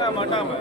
மாட்டாம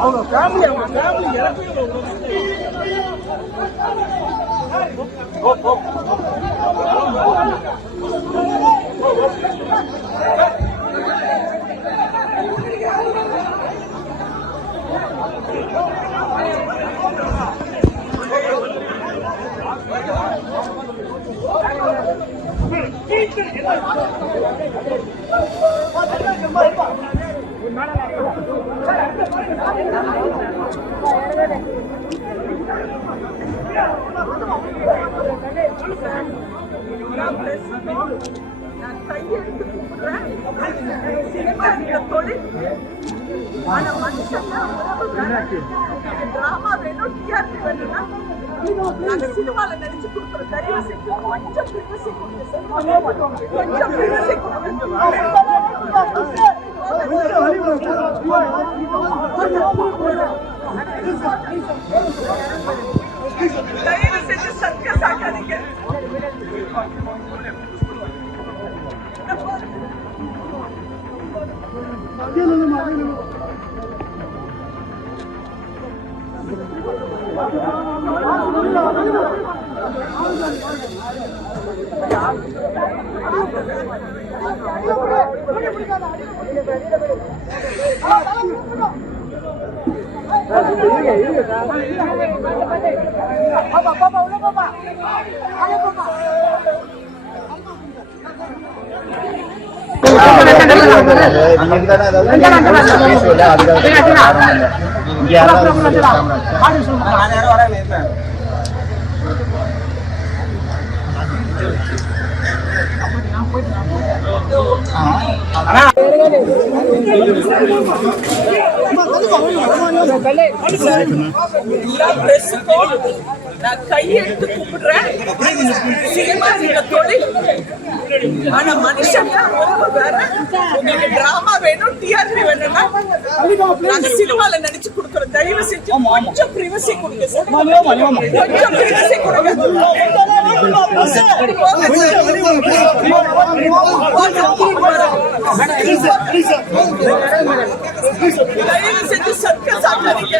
அவங்க ஃபேமிலி இறக்கி மேல நான் கையெழுத்து கும்பிடுறேன். சினிமா என்ற தொழில். ஆனா மனுஷன்னா உறவு வேணும். டிராமா வேணும், டிஆர்பி வேணும்னா நாங்க சினிமால நடிச்சு கொடுக்குறோம். தயவு செஞ்சு கொஞ்சம் பிரிவசி கொடுங்க சார். கொஞ்சம் பிரிவசி தயவு செஞ்சு சத்திய சாக்காதீங்க. நான் கையெழுத்து கும்பிடுறேன். சினிமா என்ற தொழில். ஆனா மனுஷன்னா உறவு வேற. உங்களுக்கு டிராமா வேணும், டிஆர்பி வேணும்னா நாங்க சினிமால நடிச்சு கொடுக்குறோம். தயவு செஞ்சு கொஞ்சம் பிரிவசி கொடுங்க சார். கொஞ்சம் பிரிவசி கொடுங்க. தயவு செஞ்சு சத்திய சாக்காதீங்க.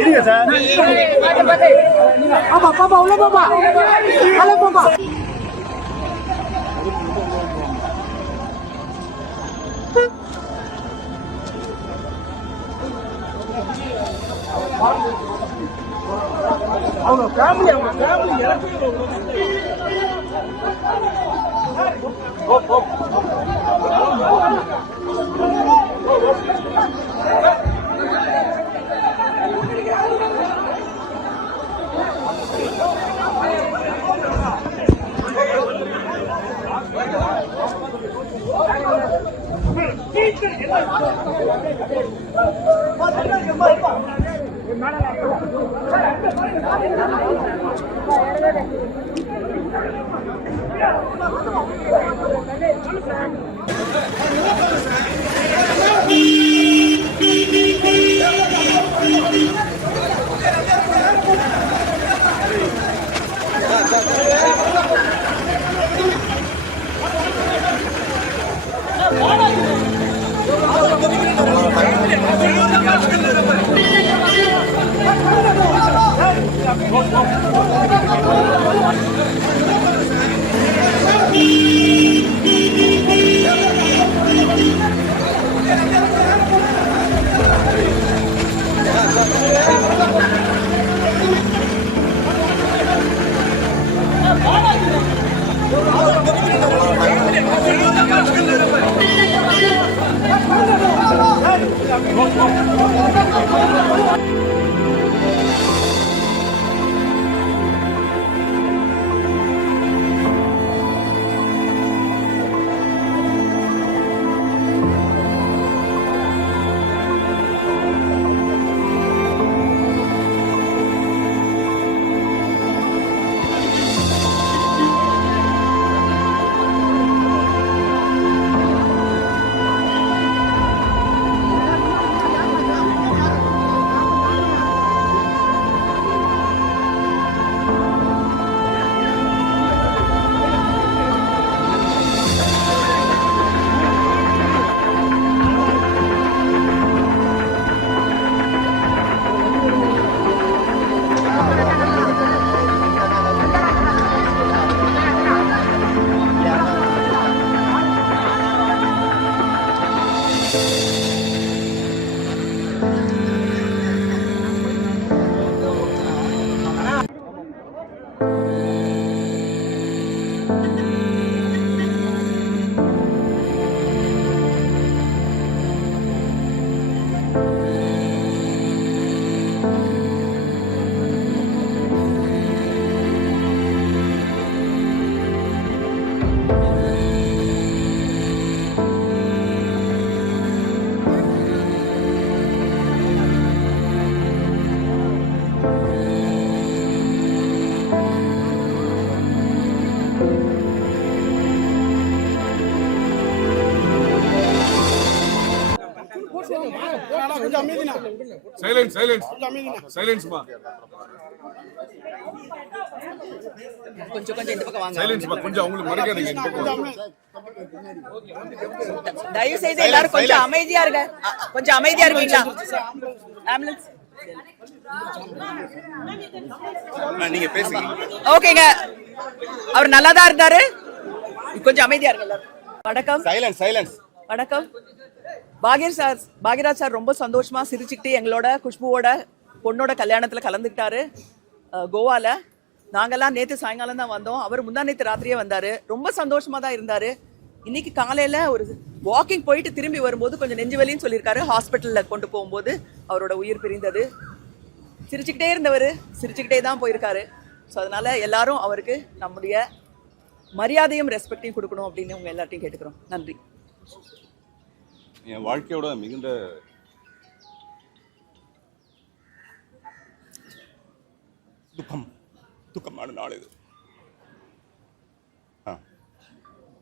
இருங்க சார். ஆமா பாப்பா உள்ள பாப்பா. ஹலோ பாப்பா. அவங்க ஃபேமிலி சைலன்ஸ் சைலன்ஸ் சைலன்ஸ்மா கொஞ்சம் இந்த பக்கம் வாங்க. சைலன்ஸ்மா கொஞ்சம் அவங்களுக்கு மறைக்காதீங்க இந்த பக்கம். தயவு செய்து எல்லாரும் கொஞ்சம் அமைதியா இருங்க. கொஞ்சம் அமைதியா இருக்கீங்களா? ஆம்புலன்ஸ் நீங்க பேசுங்க. ஓகேங்க. அவர் நல்லா தான் இருந்தாரு. கொஞ்சம் அமைதியா இருங்க எல்லாரும். வணக்கம். Silence silence. வணக்கம். பாக்யராஜ் சார் ரொம்ப சந்தோஷமா சிரிச்சுக்கிட்டு எங்களோட குஷ்புவோட பொண்ணோட கல்யாணத்துல கலந்துக்கிட்டாரு கோவால. நாங்கெல்லாம் நேத்து சாயங்காலம் தான் வந்தோம். அவர் முந்தா நேத்து ராத்திரியே வந்தாரு. ரொம்ப சந்தோஷமா தான் இருந்தாரு. இன்னைக்கு காலையில ஒரு வாக்கிங் போயிட்டு திரும்பி வரும்போது கொஞ்சம் நெஞ்சு வலின்னு சொல்லியிருக்காரு. ஹாஸ்பிட்டல்ல கொண்டு போகும்போது அவரோட உயிர் பிரிந்தது. சிரிச்சுக்கிட்டே இருந்தவர் சிரிச்சுக்கிட்டே தான் போயிருக்காரு. ஸோ அதனால எல்லாரும் அவருக்கு நம்முடைய மரியாதையும் ரெஸ்பெக்டையும் கொடுக்கணும் அப்படின்னு உங்க எல்லாத்தையும் கேட்டுக்கிறோம். நன்றி. என் வாழ்க்கையோட மிகுந்த துக்கமான நாள் இது.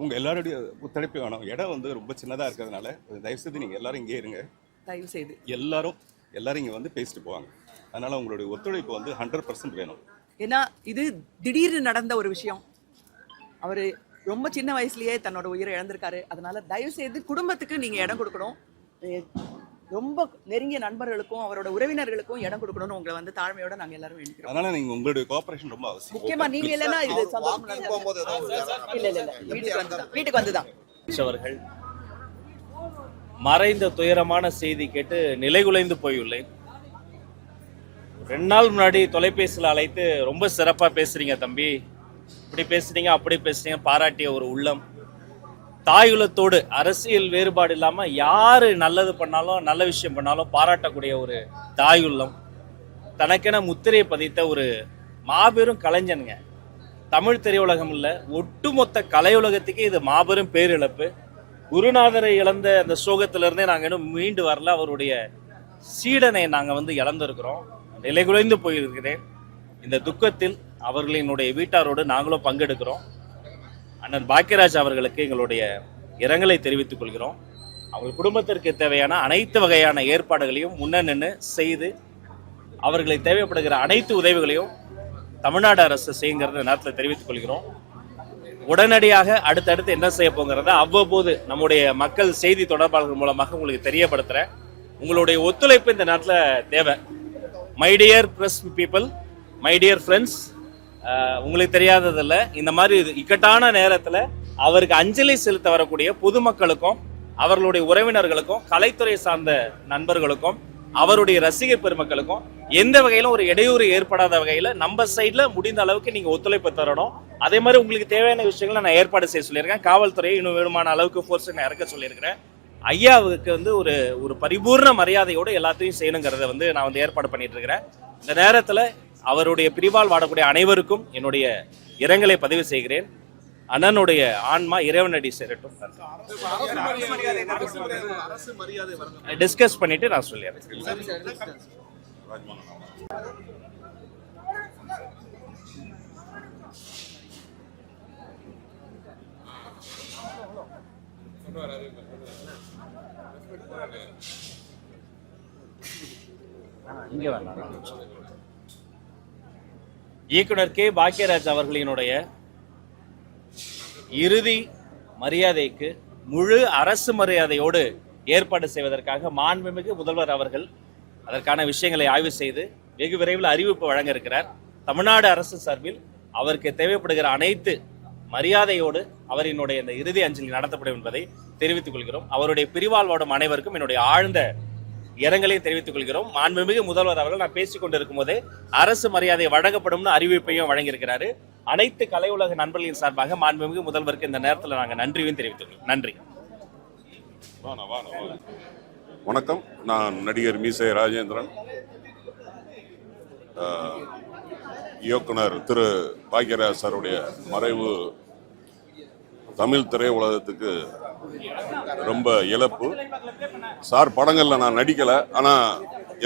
உங்க எல்லாருடைய ஒத்துழைப்பு வேணும். இடம் வந்து ரொம்ப சின்னதா இருக்கிறதுனால தயவுசெய்து நீங்க எல்லாரும் இங்கே இருங்க. தயவு செய்து எல்லாரும் இங்க வந்து பேசிட்டு போவாங்க. அதனால உங்களுடைய ஒத்துழைப்பு வந்து 100% வேணும். ஏன்னா இது திடீர்னு நடந்த ஒரு விஷயம். அவரு ரொம்ப சின்ன வயசுலயே தன்னோட உயிரை இழந்திருக்காரு. அதனால தயவு செய்து குடும்பத்துக்கு நீங்க இடம் கொடுக்கணும். ரொம்ப நெருங்கிய நண்பர்களுக்கும் அவரோட உறவினர்களுக்கும் இடம் கொடுக்கணும்னு உங்களை வந்து தாழ்மையோட நாங்க எல்லாரும் வேண்டிக்கிறோம். அதனால நீங்க உங்களுடைய கோஆபரேஷன் ரொம்ப அவசியம். முக்கியமா நீங்க இல்லைன்னா இது இல்ல வீட்டுக்கு வந்துதான் அவர்கள் மறைந்த துயரமான செய்தி கேட்டு நிலைகுலைந்து போயுள்ளேன். 2 நாள் முன்னாடி தொலைபேசியில் அழைத்து ரொம்ப சிறப்பா பேசுறீங்க தம்பி, இப்படி பேசுறீங்க அப்படி பேசுறீங்க பாராட்டிய ஒரு உள்ளம், தாயுள்ளத்தோடு அரசியல் வேறுபாடு இல்லாம யாரு நல்லது பண்ணாலும் நல்ல விஷயம் பண்ணாலும் பாராட்டக்கூடிய ஒரு தாயுள்ளம், தனக்கென முத்திரையை பதித்த ஒரு மாபெரும் கலைஞனுங்க. தமிழ் திரையுலகம் இல்ல, ஒட்டுமொத்த கலையுலகத்துக்கு இது மாபெரும் பேரிழப்பு. குருநாதரை இழந்த அந்த சோகத்திலிருந்தே நாங்க இன்னும் மீண்டு வரல. அவருடைய சீடனை நாங்க வந்து இழந்திருக்கிறோம். நிலைகுலைந்து போயிருக்கிறேன். இந்த துக்கத்தில் அவர்களினுடைய வீட்டாரோடு நாங்களும் பங்கெடுக்கிறோம். அண்ணன் பாக்யராஜ் அவர்களுக்கு எங்களுடைய இரங்கலை தெரிவித்துக் கொள்கிறோம். அவங்க குடும்பத்திற்கு தேவையான அனைத்து வகையான ஏற்பாடுகளையும் முன்ன நின்று செய்து அவர்களுக்கு தேவைப்படுகிற அனைத்து உதவிகளையும் தமிழ்நாடு அரசு செய்யுங்கிறத நேரத்தில் தெரிவித்துக் கொள்கிறோம். உடனடியாக அடுத்தடுத்து என்ன செய்ய போங்கிறத அவ்வப்போது நம்முடைய மக்கள் செய்தி தொடர்பாளர்கள் மூலமாக உங்களுக்கு தெரியப்படுத்துகிறேன். உங்களுடைய ஒத்துழைப்பு இந்த நேரத்தில் தேவை. My dear press people, my dear friends, உங்களுக்கு தெரியாததில்ல, இந்த மாதிரி இக்கட்டான நேரத்தில் அவருக்கு அஞ்சலி செலுத்த வரக்கூடிய பொதுமக்களுக்கும் அவர்களுடைய உறவினர்களுக்கும் கலைத்துறை சார்ந்த நண்பர்களுக்கும் அவருடைய ரசிகர் பெருமக்களுக்கும் எந்த வகையிலும் ஒரு இடையூறு ஏற்படாத வகையில் நம்ம சைடில் முடிந்த அளவுக்கு நீங்கள் ஒத்துழைப்பு தரணும். அதே மாதிரி உங்களுக்கு தேவையான விஷயங்களை நான் ஏற்பாடு செய்ய சொல்லியிருக்கேன். காவல்துறையை இன்னும் வேணுமான அளவுக்கு ஃபோர்ஸ் நான் இறக்க சொல்லியிருக்கிறேன். ஐயாவுக்கு வந்து ஒரு பரிபூர்ண மரியாதையோடு எல்லாத்தையும் செய்யணுங்கிறத வந்து நான் வந்து ஏற்பாடு பண்ணிட்டு இருக்கிறேன். இந்த நேரத்தில் அவருடைய பிரிவால் வாடக்கூடிய அனைவருக்கும் என்னுடைய இரங்கலை பதிவு செய்கிறேன். அண்ணனுடைய ஆன்மா இறைவனடி சேரட்டும். டிஸ்கஸ் பண்ணிட்டு நான் சொல்லிடுறேன். இங்க வேணாம். இயக்குனர் கே பாக்யராஜ் அவர்களினுடைய இறுதி மரியாதைக்கு முழு அரசு மரியாதையோடு ஏற்பாடு செய்வதற்காக மாண்புமிகு முதல்வர் அவர்கள் அதற்கான விஷயங்களை ஆய்வு செய்து வெகு விரைவில் அறிவிப்பு வழங்க இருக்கிறார். தமிழ்நாடு அரசு சார்பில் அவருக்கு தேவைப்படுகிற அனைத்து மரியாதையோடு அவரினுடைய இந்த இறுதி அஞ்சலி நடத்தப்படும் என்பதை தெரிவித்துக் கொள்கிறோம். அவருடைய பிரிவால் வாடும் அனைவருக்கும் என்னுடைய ஆழ்ந்த இரங்கலையும் தெரிவித்துக் கொள்கிறோம். மாண்புமிகு முதல்வர் அவர்கள் நான் பேசிக் கொண்டிருக்கும் போதே அரசு மரியாதை வழங்கப்படும் அறிவிப்பையும் வழங்கியிருக்கிறாரு. அனைத்து கலை உலக நண்பர்களின் சார்பாக மாண்புமிகு முதல்வருக்கு இந்த நேரத்தில் நாங்கள் நன்றியும் தெரிவித்துள்ளோம். நன்றி. வணக்கம், நான் நடிகர் மீசை ராஜேந்திரன். இயக்குனர் திரு பாக்யராஜ் சாருடைய மறைவு தமிழ் திரையுலகத்துக்கு ரொம்ப இழப்பு. சார் படங்களில் நான் நடிக்கலை, ஆனால்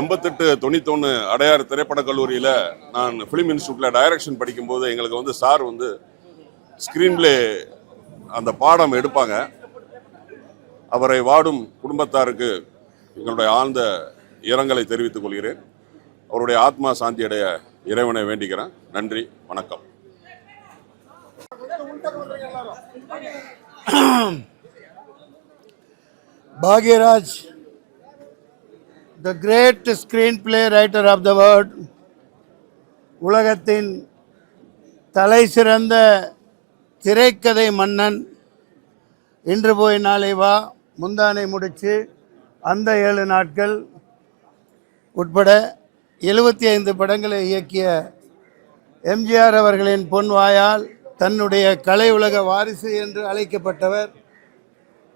88-91 அடையார் திரைப்படக் கல்லூரியில் நான் ஃபிலிம் இன்ஸ்டியூட்டில் டைரக்ஷன் படிக்கும்போது எங்களுக்கு சார் ஸ்க்ரீன்பிளே அந்த பாடம் எடுப்பாங்க. அவரை வாடும் குடும்பத்தாருக்கு எங்களுடைய ஆழ்ந்த இரங்கலை தெரிவித்துக் கொள்கிறேன். அவருடைய ஆத்மா சாந்தியடைய இறைவனை வேண்டிக்கிறேன். நன்றி, வணக்கம். Bhagiraj, the great screenplay writer of the world, உலகத்தின் தலை சிறந்த திரைக்கதை மன்னன், இன்று போய் நாளை வா, முந்தானை முடிச்சு, அந்த 7 நாட்கள் உட்பட 75 படங்களை இயக்கிய எம்ஜிஆர் அவர்களின் பொன் வாயால் தன்னுடைய கலை உலக வாரிசு என்று அழைக்கப்பட்டவர்,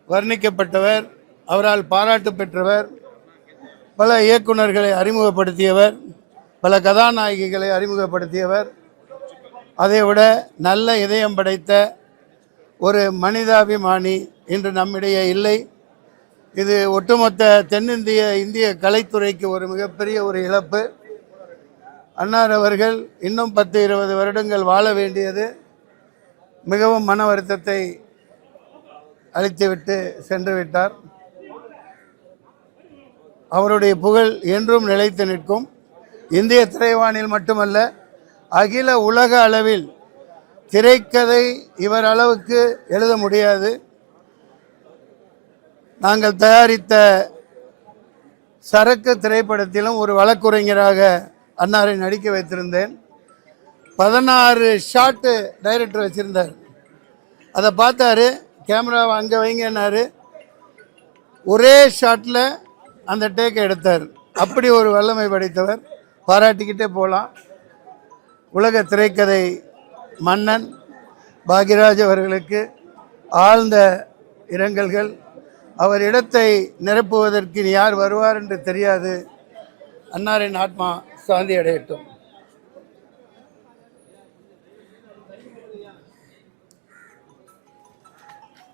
வர்ணிக்கப்பட்டவர், அவரால் பாராட்டு பெற்றவர், பல இயக்குநர்களை அறிமுகப்படுத்தியவர், பல கதாநாயகிகளை அறிமுகப்படுத்தியவர், அதைவிட நல்ல இதயம் படைத்த ஒரு மனிதாபிமானி இன்று நம்மிடையே இல்லை. இது ஒட்டுமொத்த இந்திய கலைத்துறைக்கு ஒரு மிகப்பெரிய ஒரு இழப்பு. அன்னார் அவர்கள் இன்னும் 10-20 வருடங்கள் வாழ வேண்டியது மிகவும் மன வருத்தத்தை அளித்துவிட்டு சென்று விட்டார். அவருடைய புகழ் என்றும் நிலைத்து நிற்கும். இந்திய திரைவானில் மட்டுமல்ல, அகில உலக அளவில் திரைக்கதை இவர் அளவுக்கு எழுத முடியாது. நாங்கள் தயாரித்த சரக்கு திரைப்படத்திலும் ஒரு வழக்குரைஞராக அன்னாரை நடிக்க வைத்திருந்தேன். 16 ஷாட்டு டைரக்டர் வச்சுருந்தார். அதை பார்த்தாரு, கேமராவை அங்கே வைங்கன்னாரு, ஒரே ஷாட்டில் அந்த டேக்கை எடுத்தார். அப்படி ஒரு வல்லமை படைத்தவர், பாராட்டிக்கிட்டே போகலாம். உலக திரைக்கதை மன்னன் பாக்யராஜ் அவர்களுக்கு ஆழ்ந்த இரங்கல்கள். அவர் இடத்தை நிரப்புவதற்கு யார் வருவார் என்று தெரியாது. அன்னாரின் ஆத்மா சாந்தி அடையட்டும்.